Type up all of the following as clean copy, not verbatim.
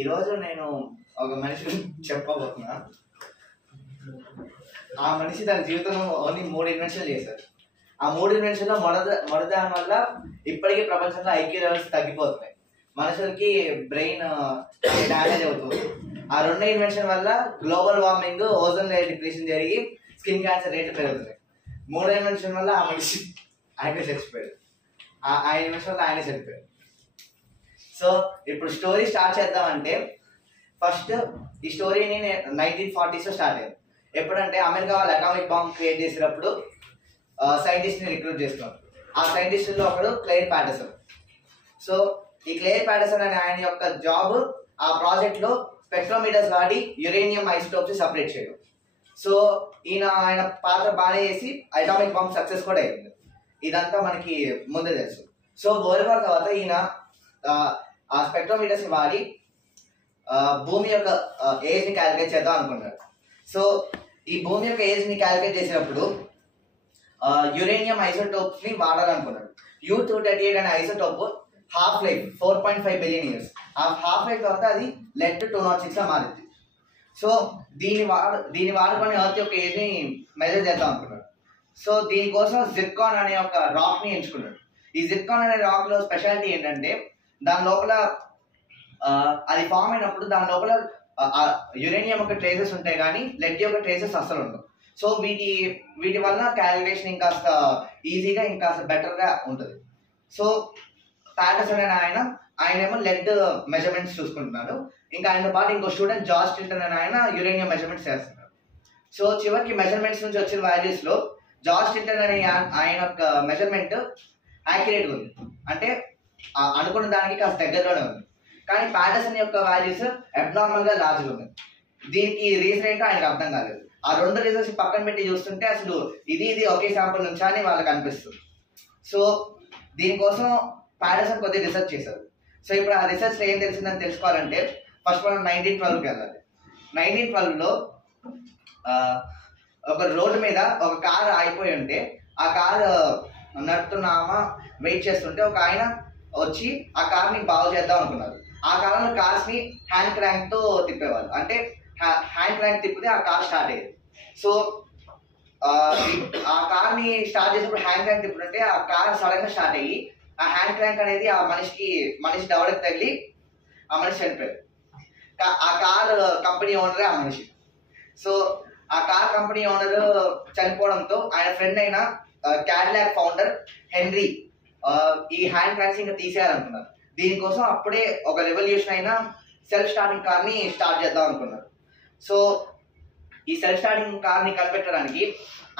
ఈరోజు నేను ఒక మనిషి చెప్పబోతున్నా. ఆ మనిషి తన జీవితంలో ఓన్లీ 3 ఇన్వెన్షన్లు చేశారు. ఆ 3 ఇన్వెన్షన్లో మొదటి దాని వల్ల ఇప్పటికీ ప్రపంచంలో ఐక్యూ లెవెల్స్ తగ్గిపోతున్నాయి, మనుషులకి బ్రెయిన్ డ్యామేజ్ అవుతుంది. ఆ 2 ఇన్వెన్షన్ వల్ల global warming, ozone layer depletion జరిగి స్కిన్ క్యాన్సర్ రేట్లు పెరుగుతున్నాయి. 3 ఇన్వెన్షన్ వల్ల ఆ మనిషి ఆయన చచ్చిపోయాడు. ఆ ఇన్వెన్షన్ వల్ల ఆయన చనిపోయాడు. సో ఇప్పుడు స్టోరీ స్టార్ట్ చేద్దామంటే ఫస్ట్ ఈ స్టోరీని 1940s స్టార్ట్ అయింది. ఎప్పుడంటే అమెరికా వాళ్ళు అటామిక్ బాంబ్ క్రియేట్ చేసినప్పుడు సైంటిస్ట్ని రిక్రూట్ చేస్తున్నారు. ఆ సైంటిస్టుల్లో ఒకడు క్లెయిర్ ప్యాటర్సన్. సో ఈ క్లెయిర్ ప్యాటర్సన్ అనే ఆయన యొక్క జాబ్ ఆ ప్రాజెక్ట్లో స్పెక్ట్రోమీటర్స్ వాడి యురేనియం ఐసోటోప్స్ సపరేట్ చేయడం. సో ఆయన పాత్ర బాగా చేసి అటామిక్ బాంబ్ సక్సెస్ కూడా అయింది. ఇదంతా మనకి ముందే తెలుసు. సో వరల్డ్ వార్ తర్వాత ఈయన ఆ స్పెక్ట్రోమీటర్స్ వాడి భూమి యొక్క ఏజ్ని క్యాలిక్యులేట్ చేద్దాం అనుకున్నాడు. సో ఈ భూమి యొక్క ఏజ్ని క్యాలిక్యులేట్ చేసినప్పుడు యురేనియం ఐసోటోప్స్ని వాడాలనుకున్నాడు. U-238 అనే isotope half life 4.5 billion years. ఆ హాఫ్ లైఫ్ తర్వాత అది lead 206 మారింది. సో దీన్ని వాడుకొని ఎర్త్ యొక్క ఏజ్ని మెజర్ చేద్దాం అనుకున్నాడు. సో దీనికోసం జిర్కాన్ అనే ఒక రాక్ని ఎంచుకున్నాడు. ఈ జిర్కాన్ అనే రాక్లో స్పెషాలిటీ ఏంటంటే దాని లోపల అది ఫామ్ అయినప్పుడు దాని లోపల యురేనియం యొక్క ట్రేసెస్ ఉంటాయి కానీ లెడ్ యొక్క ట్రేసెస్ అస్సలు ఉండవు. సో వీటి వల్ల క్యాలిక్యులేషన్ ఇంకాస్త ఈజీగా ఇంకాస్త బెటర్గా ఉంటుంది. సో ప్యాటర్సన్ అనే ఆయనేమో లెడ్ మెజర్మెంట్స్ చూసుకుంటున్నాడు. ఇంకా ఆయనతో పాటు ఇంకో స్టూడెంట్ జార్జ్ టిల్టన్ అనే ఆయన యురేనియం మెజర్మెంట్స్ చేస్తున్నారు. సో చివరికి మెజర్మెంట్స్ నుంచి వచ్చిన వాల్యూస్లో జార్జ్ టిల్టన్ అనే ఆయన యొక్క మెజర్మెంట్ యాక్యురేట్గా ఉంది, అంటే అనుకున్న దానికి కాస్త దగ్గరలోనే ఉంది. కానీ ప్యాటర్సన్ యొక్క వాల్యూస్ అబ్నార్మల్గా లార్జ్గా ఉంది. దీనికి రీజన్ ఏంటో ఆయనకు అర్థం కాలేదు. ఆ 2 రీజన్స్ పక్కన పెట్టి చూస్తుంటే అసలు ఇది ఒకే శాంపుల్ నుంచా అని వాళ్ళకి అనిపిస్తుంది. సో దీనికోసం ప్యాటర్సన్ కొద్దిగా రీసెర్చ్ చేశారు. సో ఇప్పుడు ఆ రీసెర్చ్లో ఏం తెలిసిందని తెలుసుకోవాలంటే ఫస్ట్ మనం 1912కి వెళ్ళాలి. 1912లో ఒక రోడ్డు మీద ఒక కార్ ఆగిపోయి ఉంటే ఆ కార్ నడుపుతున్నామా వెయిట్ చేస్తుంటే ఒక ఆయన వచ్చి ఆ కార్ని బాగు చేద్దాం అనుకున్నారు. ఆ కాలంలో కార్స్ని హ్యాండ్ క్రాంక్తో తిప్పేవాళ్ళు, అంటే హ్యాండ్ క్రాంక్ తిప్పితే ఆ కార్ స్టార్ట్ అయ్యేది. సో ఆ కార్ని స్టార్ట్ చేసినప్పుడు హ్యాండ్ క్రాంక్ తిప్పుతుంటే ఆ కార్ సడన్గా స్టార్ట్ అయ్యి ఆ హ్యాండ్ క్రాంక్ అనేది ఆ మనిషి దవడకి తగిలి ఆ మనిషి చనిపోయాడు. ఆ కార్ కంపెనీ ఓనరే ఆ మనిషి. సో ఆ కార్ కంపెనీ ఓనర్ చనిపోవడంతో ఆయన ఫ్రెండ్ అయిన క్యాడిలాక్ ఫౌండర్ హెన్రీ ఈ హ్యాండ్ క్రాంక్స్ ఇంకా తీసేయాలనుకున్నారు. దీనికోసం అప్పుడే ఒక రెవల్యూషన్ అయిన సెల్ఫ్ స్టార్టింగ్ కార్ని స్టార్ట్ చేద్దాం అనుకున్నారు. సో ఈ సెల్ఫ్ స్టార్టింగ్ కార్ని కనిపెట్టడానికి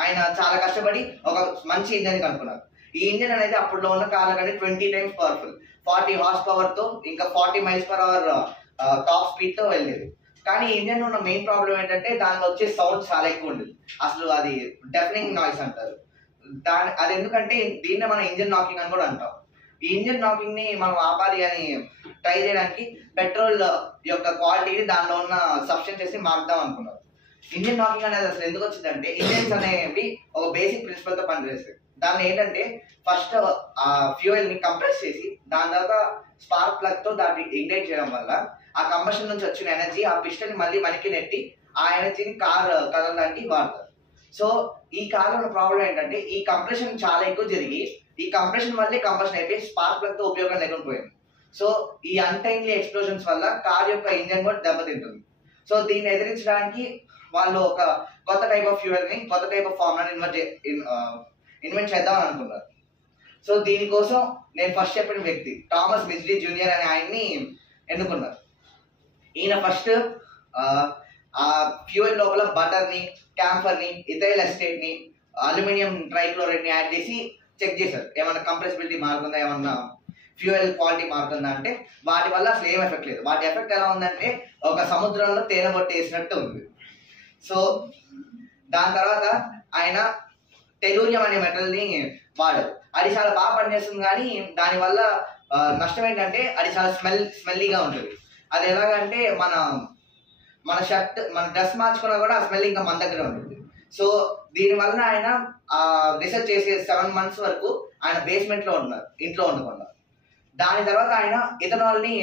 ఆయన చాలా కష్టపడి ఒక మంచి ఇంజన్ కనుక్కున్నారు. ఈ ఇంజన్ అనేది అప్పట్లో ఉన్న కార్ల కంటే 20 times పవర్ఫుల్, 40 horsepower తో ఇంకా 40 miles/hour టాప్ స్పీడ్తో వెళ్ళేది. కానీ ఈ ఇంజన్ ఉన్న మెయిన్ ప్రాబ్లం ఏంటంటే దానిలో వచ్చే సౌండ్ చాలా ఎక్కువ ఉండేది. అసలు అది డెఫనింగ్ నాయిస్ అంటారు. అది ఎందుకంటే దీన్నే మనం ఇంజన్ నాకింగ్ అని కూడా అంటాం. ఈ ఇంజన్ నాకింగ్ ని మనం ఆపాలి అని ట్రై చేయడానికి పెట్రోల్ యొక్క క్వాలిటీని దానిలో ఉన్న సబ్స్టెన్సెస్ ని మార్చుదాం అనుకున్నారు. ఇంజన్ నాకింగ్ అనేది అసలు ఎందుకు వచ్చిందంటే ఇంజన్స్ అనేవి ఒక బేసిక్ ప్రిన్సిపల్ తో పనిచేస్తాయి. దాన్ని ఏంటంటే ఫస్ట్ ఆ ఫ్యూయల్ ని కంప్రెస్ చేసి దాని తర్వాత స్పార్క్ ప్లగ్ తో దాన్ని ఇగ్నైట్ చేయడం వల్ల ఆ కంబషన్ నుంచి వచ్చిన ఎనర్జీ ఆ పిస్టన్ ని మళ్ళీ వెనక్కి నెట్టి ఆ ఎనర్జీని కార్ కదలడానికి వాడతారు. సో ఈ కార్లో ఉన్న ప్రాబ్లం ఏంటంటే ఈ కంప్రెషన్ చాలా ఎక్కువ జరిగి ఈ కంప్రెషన్ వల్లే కంబషన్ అయిపోయి స్పార్క్ ప్లగ్ తో ఉపయోగం లేకుండా పోయింది. సో ఈ అన్టైమ్లీ ఎక్స్ప్లోజన్స్ వల్ల కార్ యొక్క ఇంజన్ కూడా దెబ్బతింటుంది. సో దీన్ని ఎదిరించడానికి వాళ్ళు ఒక కొత్త టైప్ ఆఫ్ ఫ్యూయల్ ని, కొత్త టైప్ ఆఫ్ ఫార్ములా ఇన్వెంట్ చేద్దాం అనుకున్నారు. సో దీనికోసం నేను ఫస్ట్ చెప్పిన వ్యక్తి థామస్ బిజ్లీ జూనియర్ అనే ఆయన్ని ఎన్నుకున్నారు. ఈయన ఫస్ట్ ఆ ఫ్యూయల్ లోపల బటర్ని, క్యాంఫర్ని, ఇథైల్ ఎస్టేట్ని, అల్యూమినియం ట్రైక్లోరైడ్ ని యాడ్ చేసి చెక్ చేశారు. ఏమన్నా కంప్రెసిబిలిటీ మారుతుందా, ఏమన్నా ఫ్యూయల్ క్వాలిటీ మారుతుందా అంటే వాటి వల్ల అసలు ఏం ఎఫెక్ట్ లేదు. వాటి ఎఫెక్ట్ ఎలా ఉందంటే ఒక సముద్రంలో తేనె పట్టేసినట్టు ఉంది. సో దాని తర్వాత ఆయన టెలూరియం అనే మెటల్ని వాడారు. అది చాలా బాగా పనిచేస్తుంది, కానీ దానివల్ల నష్టం ఏంటంటే అది చాలా స్మెల్లీగా ఉంటుంది. అది ఎలాగంటే మన షర్ట్, మన డ్రెస్ మార్చుకున్నా కూడా ఆ స్మెల్ ఇంకా మన దగ్గర ఉంటుంది. సో దీనివల్ల ఆయన రీసెర్చ్ చేసే 7 months వరకు ఆయన బేస్మెంట్లో ఉన్నారు, ఇంట్లో ఉండకుండా. దాని తర్వాత ఆయన ఇథనాల్ని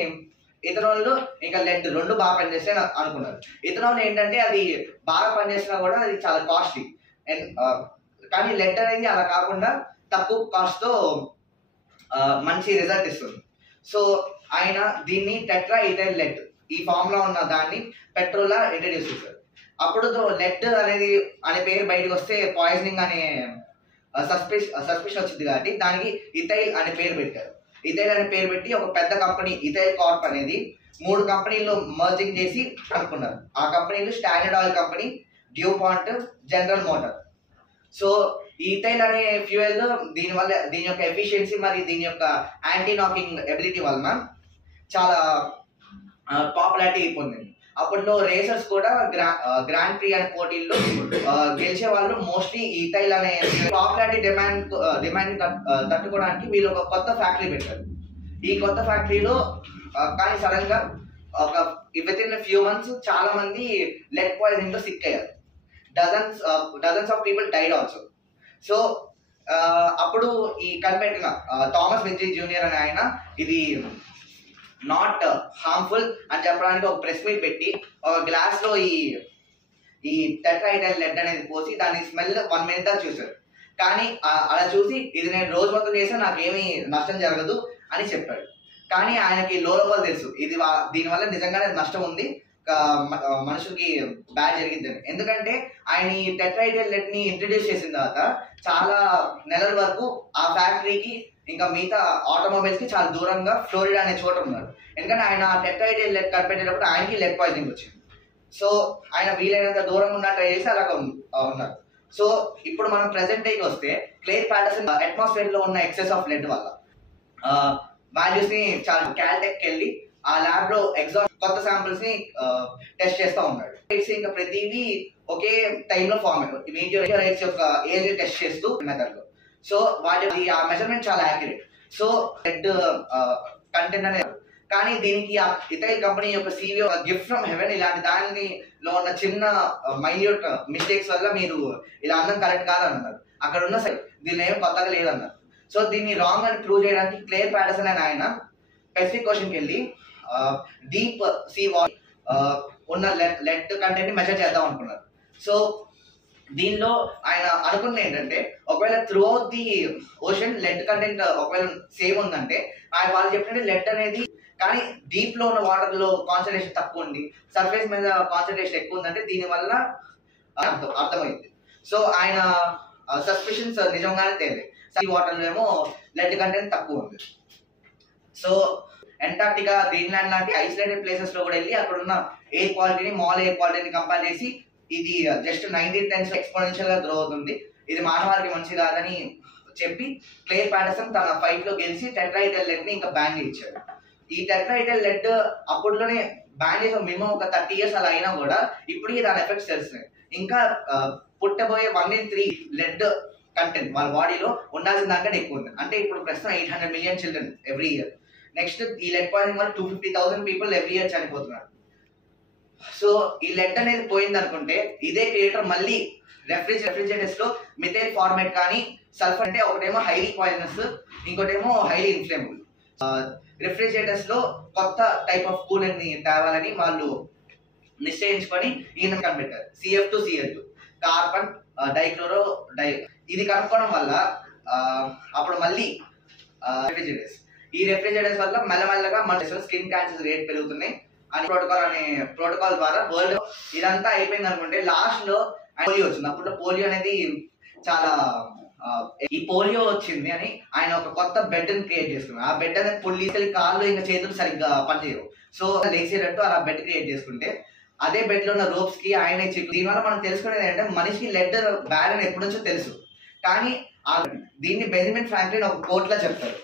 ఇథనాల్ ఇంకా లెడ్ రెండు బాగా పనిచేస్తాయి అనుకున్నారు. ఇథనాల్ ఏంటంటే అది బాగా పనిచేసినా కూడా అది చాలా కాస్ట్లీ. అండ్ కానీ లెడ్ అనేది అలా కాకుండా తక్కువ కాస్ట్తో మంచి రిజల్ట్ ఇస్తుంది. సో ఆయన దీన్ని టెట్రా ఈథైల్ లెడ్ ఈ ఫామ్ లో ఉన్న దాన్ని పెట్రోల్ ఇంట్రడ్యూస్ చేశారు. అప్పుడు లెడ్ అనేది అనే పేరు బయటకు వస్తే పాయిజనింగ్ అనే సస్పెషన్ వచ్చింది కాబట్టి దానికి ఇథైల్ అనే పేరు పెట్టారు. ఇథైల్ అనే పేరు పెట్టి ఒక పెద్ద కంపెనీ ఇథైల్ కార్ప్ అనేది 3 కంపెనీలు మర్జింగ్ చేసి కనుక్కున్నారు. ఆ కంపెనీలు Standard Oil Company, DuPont, General Motor. So ఈ ఇథైల్ అనే ఫ్యూయల్ దీని యొక్క ఎఫిషియన్సీ మరియు దీని యొక్క యాంటీ నాకింగ్ ఎబిలిటీ వలన చాలా పాపులారిటీ పొందింది. అప్పట్లో రేసర్స్ కూడా గ్రాండ్ ప్రీ అనే పోటీల్లో గెలిచే వాళ్ళు మోస్ట్లీ ఈథైల్ అనే పాపులారిటీ డిమాండ్ తట్టుకోవడానికి వీళ్ళు ఒక కొత్త ఫ్యాక్టరీ పెట్టారు. ఈ కొత్త ఫ్యాక్టరీలో కానీ సడన్ గా ఒక విత్ ఇన్ ఫ్యూ మంత్స్ చాలా మంది లెడ్ పాయిజనింగ్ తో సిక్ అయ్యారు. Dozens of people died also. So అప్పుడు ఈ కనిపెట్టిన థామస్ వింజీ జూనియర్ అనే ఆయన ఇది నాట్ హార్మ్ఫుల్ అని చెప్పడానికి ఒక ప్రెస్ మీట్ పెట్టి ఒక గ్లాస్ లో ఈ టెట్రాహైడ్రల్ లెడ్ అనేది పోసి దాని స్మెల్ 1 minute దాకా చూశారు. కానీ అలా చూసి ఇది నేను రోజు మొత్తం చేస్తే నాకేమీ నష్టం జరగదు అని చెప్పాడు. కానీ ఆయనకి లోపల తెలుసు ఇది దీనివల్ల నిజంగానే నష్టం ఉంది, మనుషులకి బ్యాడ్ జరిగిద్దని. ఎందుకంటే ఆయన ఈ టెట్రాహైడ్రల్ లెడ్ ని ఇంట్రడ్యూస్ చేసిన తర్వాత చాలా నెలల వరకు ఆ ఫ్యాక్టరీకి ఇంకా మిగతా ఆటోమొబైల్స్ కి చాలా దూరంగా ఫ్లోరిడా అనే చోట ఉన్నారు. ఎందుకంటే ఆయన టెట్రాహైడ్రల్ లెడ్ కనిపెట్టేటప్పుడు ఆయనకి లెడ్ పాయిజనింగ్ వచ్చింది. సో ఆయన వీలైనంత దూరంగా ఉన్న ట్రై చేసి అలాగ ఉన్నారు. సో ఇప్పుడు మనం ప్రెసెంట్ డేకి వస్తే క్లేర్ ప్యాటర్సన్ అట్మాస్ఫియర్ లో ఉన్న ఎక్సెస్ ఆఫ్ లెడ్ వల్ల వాల్యూస్ ని చాలా క్యాల్టెక్ వెళ్ళి ఆ ల్యాబ్ లో ఎగ్జాస్ట్ కొత్త శాంపిల్స్ ని టెస్ట్ చేస్తూ ఉన్నాడు. ఇంకా ప్రతిదీ ఒకే టైంలో ఫామ్ మీటియోరైట్స్ యొక్క ఏజ్ టెస్ట్ చేస్తూ మెథడ్ లో. సో వాటి ఆ మెజర్మెంట్ చాలా యాక్యురేట్. సో లెడ్ కంటెంట్ అనేది కానీ దీనికి ఆ ఇథైల్ కంపెనీ యొక్క సీఈఓ గిఫ్ట్ ఫ్రమ్ హెవెన్ ఇలాంటి దానిలో ఉన్న చిన్న మైన్యూట్ మిస్టేక్స్ వల్ల మీరు ఇలా అందరం కరెక్ట్ కాదన్నారు. అక్కడ ఉన్న దీని ఏం కొత్తగా లేదన్నారు. సో దీన్ని రాంగ్ అని ప్రూవ్ చేయడానికి క్లేర్ ప్యాటర్సన్ అని ఆయన స్పెసిఫిక్ క్వశ్చన్కి వెళ్ళి డీప్ సీ వాటర్ ఉన్న లెడ్ కంటెంట్ ని మెజర్ చేద్దాం అనుకున్నారు. సో దీనిలో ఆయన అనుకున్నది ఏంటంటే ఒకవేళ throughout the ocean lead content ఒకవేళ సేమ్ ఉందంటే వాళ్ళు చెప్పినట్టు లెడ్ అనేది కానీ డీప్ లో ఉన్న వాటర్ లో కాన్సన్ట్రేషన్ తక్కువ ఉంది, సర్ఫేస్ మీద కాన్సన్ట్రేషన్ ఎక్కువ ఉందంటే దీని వల్ల అర్థమైంది. సో ఆయన సస్పిషన్స్ నిజంగానే తేలి సీ వాటర్ లో ఏమో లెడ్ కంటెంట్ తక్కువ ఉంది. సో అంటార్క్టికా, గ్రీన్లాండ్ లాంటి ఐసోలేటెడ్ ప్లేసెస్ లో కూడా వెళ్ళి అక్కడ ఉన్న ఎయిర్ క్వాలిటీని మాల్ ఎయిర్ క్వాలిటీని కంపేర్ చేసి ఇది జస్ట్ 19 times ఎక్స్పోనెన్షియల్ గా గ్రో అవుతుంది, ఇది మానవాళికి మంచి కాదని చెప్పి క్లేర్ ప్యాటర్సన్ తన ఫైట్ లో గెలిచి టెట్రాహైడ్రల్ లెడ్ ని ఇంకా బ్యాన్ చేయించాడు. ఈ టెట్రాహైడ్రల్ లెడ్ అప్పట్లోనే బ్యాన్ చేసిన మినిమం ఒక 30 years అలా అయినా కూడా ఇప్పటికీ దాని ఎఫెక్ట్స్ తెలుస్తున్నాయి. ఇంకా పుట్టబోయే 1 in 3 లెడ్ కంటెంట్ వాళ్ళ బాడీలో ఉండాల్సిన దానికంటే ఎక్కువ ఉంది. అంటే ఇప్పుడు ప్రస్తుతం 800 million children every year. Next ఈ లెడ్ పాయిజనింగ్ వల్ల 250,000 people ఎవ్రీ ఇయర్ చనిపోతున్నారు. సో ఈ లెడ్ అనేది పోయింది అనుకుంటే ఇదే క్రియేటర్ మళ్ళీ రెఫ్రిజిరేటర్స్ లో మిథైల్ ఫార్మేట్ కానీ సల్ఫర్ అంటే ఒకటేమో హైలీ పాయిజనస్, ఇంకోటేమో హైలీ ఇన్ఫ్లేమబుల్. రెఫ్రిజిరేటర్స్ లో కొత్త టైప్ ఆఫ్ కూలెంట్ ని తేవాలని వాళ్ళు నిశ్చయించుకొని ఈయన కనిపెట్టారు. CF2Cl2 carbon dichloro die. ఇది కనుక్కోవడం వల్ల అప్పుడు మళ్ళీ ఈ రెఫ్రిజిరేటర్స్ వల్ల మెల్లమెల్లగా మన స్కిన్ క్యాన్సర్ రేట్ పెరుగుతున్నాయి అని ప్రోటోకాల్ ద్వారా వరల్డ్ ఇదంతా అయిపోయింది అనుకుంటే లాస్ట్ లో పోలియో వచ్చింది. అప్పుడు పోలియో అనేది చాలా ఈ పోలియో వచ్చింది అని ఆయన ఒక కొత్త బెడ్ ని క్రియేట్ చేసుకున్నారు. ఆ బెడ్ అనేది పొల్లీసరి కాళ్ళు ఇంకా చేతులు సరిగ్గా పనిచేయవు. సో లేచేటట్టు అలా బెడ్ క్రియేట్ చేసుకుంటే అదే బెడ్ లో ఉన్న రోప్స్ కి ఆయన దీనివల్ల మనం తెలుసుకునేది ఏంటంటే మనిషికి లెడ్ బ్యాడ్ అని ఎప్పటి నుంచో తెలుసు. కానీ దీన్ని బెంజమిన్ ఫ్రాంక్లిన్ ఒక కోట్ లో చెప్తారు.